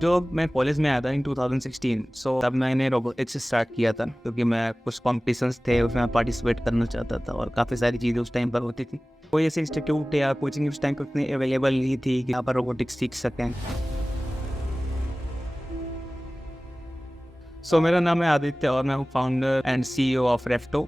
जो मैं कॉलेज में आया था इन 2016, तब मैंने रोबोटिक्स स्टार्ट किया था क्योंकि मैं कुछ कॉम्पिटिशन्स थे उसमें पार्टिसिपेट करना चाहता था और काफ़ी सारी चीज़ें उस टाइम पर होती थी। कोई ऐसे इंस्टीट्यूट या कोचिंग उस टाइम पर उतनी अवेलेबल नहीं थी कि यहाँ पर रोबोटिक्स सीख सकें। मेरा नाम है आदित्य और मैं हूँ फाउंडर एंड CEO ऑफ रेफ्टो।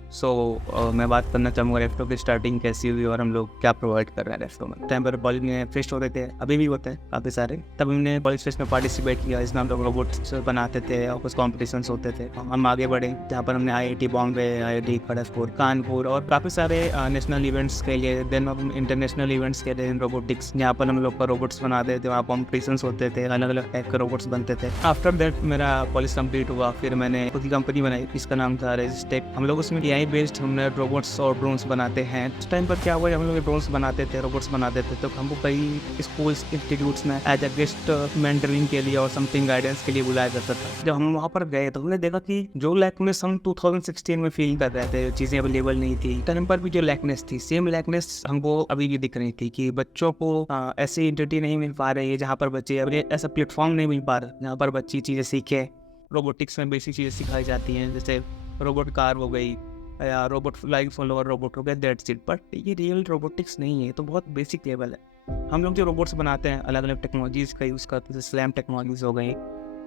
मैं बात करना चाहूँगा रेफ्टो की स्टार्टिंग कैसी हुई और हम लोग क्या प्रोवाइड कर रहे हैं रेफ्टो में। टाइम पर कॉलेज में फेस्ट होते थे, अभी भी होते हैं काफ़ी सारे। तब हमने कॉलेज फेस्ट में पार्टिसिपेट किया, इसमें हम लोग रोबोट्स बनाते थे और कुछ कॉम्पिटिशन्स होते थे। हम आगे बढ़े जहाँ पर हमने IIT बॉम्बे, IIT खड़गपुर, कानपुर और काफ़ी सारे नेशनल इवेंट्स के लिए, देन हम इंटरनेशनल इवेंट्स के लिए रोबोटिक्स जहाँ पर हम लोग का रोबोट्स बनाते थे, वहाँ कॉम्पिटिशन्स होते थे, अलग अलग टाइप के रोबोट्स बनते थे। आफ्टर दैट मेरा कॉलेज कंप्लीट हुआ, फिर मैंने खुद की कंपनी बनाई, इसका नाम था रेजिस्टेक। हम लोग उसमें AI बेस्ड हमने रोबोट्स और ड्रोन्स बनाते हैं। उस टाइम पर क्या हुआ, हम लोग ड्रोन्स बनाते थे, रोबोट्स बनाते थे, तो हमको कई स्कूल्स इंस्टीट्यूट्स में एज अ गेस्ट मेंटरिंग के लिए और समथिंग गाइडेंस के लिए बुलाया जाता था। जब हम वहाँ पर गए तो हमने देखा कि जो लैकनेस हम 2016 में फील कर रहे थे, चीज़ें अवेलेबल नहीं थी, टाइम पर भी जो लैकनेस थी, सेम लैकनेस हमको अभी भी दिख रही थी कि बच्चों को ऐसी एंटिटी नहीं मिल पा रही है जहाँ पर बच्चे ऐसा प्लेटफॉर्म नहीं मिल पा रहा जहाँ पर बच्चे चीज़ें सीखे। रोबोटिक्स में बेसिक चीज़ें सिखाई जाती हैं, जैसे रोबोट कार हो गई या रोबोट फ्लाइंग फॉलोअर रोबोट हो गया, दैट्स इट। बट ये रियल रोबोटिक्स नहीं है, तो बहुत बेसिक लेवल है। हम लोग जो रोबोट्स बनाते हैं अलग अलग टेक्नोलॉजीज़ का यूज़ करते हैं, जैसे स्लैम टेक्नोलॉजीज़ हो गई,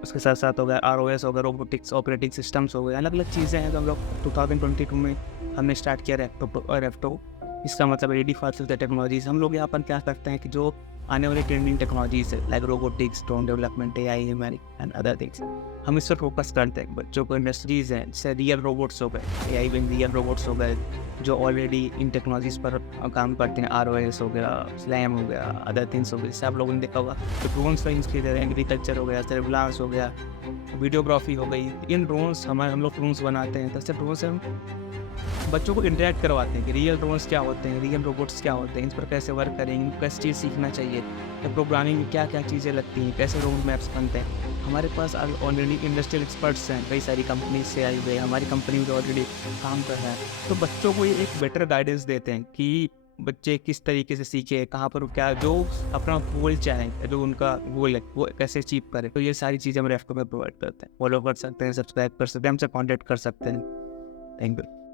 उसके साथ साथ हो गया ROS हो गया, रोबोटिक्स ऑपरेटिंग सिस्टम्स हो गए, अलग अलग चीज़ें हैं। तो हम लोग 2022 में हमने स्टार्ट किया रेफ्टो। इसका मतलब रेडी फॉर फ्यूचर टेक्नोलॉजीज़। हम लोग यहाँ पर क्या करते हैं कि जो आने वाली ट्रेंडिंग टेक्नोलॉजीज है like robotics, drone development, AI and other things, हम इस पर फोकस करते हैं। बच्चों को इंडस्ट्रीज हैं, जैसे रियल रोबोट्स हो गए, AI विंग रियल रोबोट्स हो गए जो ऑलरेडी इन टेक्नोलॉजीज पर काम करते हैं, ROS हो गया, स्लैम हो गया, अदर थिंग्स हो गए, जैसे आप लोगों ने देखा होगा। तो ड्रोन्स का यूज़ किया जा रहा है, एग्रीकल्चर हो गया, सर्विलांस हो गया, वीडियोग्राफी हो गई। इन ड्रोन्स हम लोग ड्रोन्स बनाते हैं, तो ड्रोन से हम बच्चों को इंटरेक्ट करवाते हैं कि रियल ड्रोन्स क्या होते हैं, रियल रोबोट्स क्या होते हैं, इन पर कैसे वर्क करेंगे, इनको कैसी चीज़ सीखना चाहिए, या प्रोग्रामिंग में क्या क्या चीज़ें लगती हैं, कैसे रोड मैप्स बनते हैं। हमारे पास ऑलरेडी इंडस्ट्रियल एक्सपर्ट्स हैं, कई सारी कंपनी से आए हुए, हमारी कंपनी में ऑलरेडी काम कर रहे हैं। तो बच्चों को ये एक बेटर गाइडेंस देते हैं कि बच्चे किस तरीके से सीखे, कहाँ पर क्या जो अपना गोल चाहें, जो उनका गोल है वो कैसे अचीव करें। तो ये सारी चीज़ें हम रेफ्टो में प्रोवाइड करते हैं। फॉलो कर सकते हैं, सब्सक्राइब कर सकते हैं, हमसे कॉन्टैक्ट कर सकते हैं। Thank you.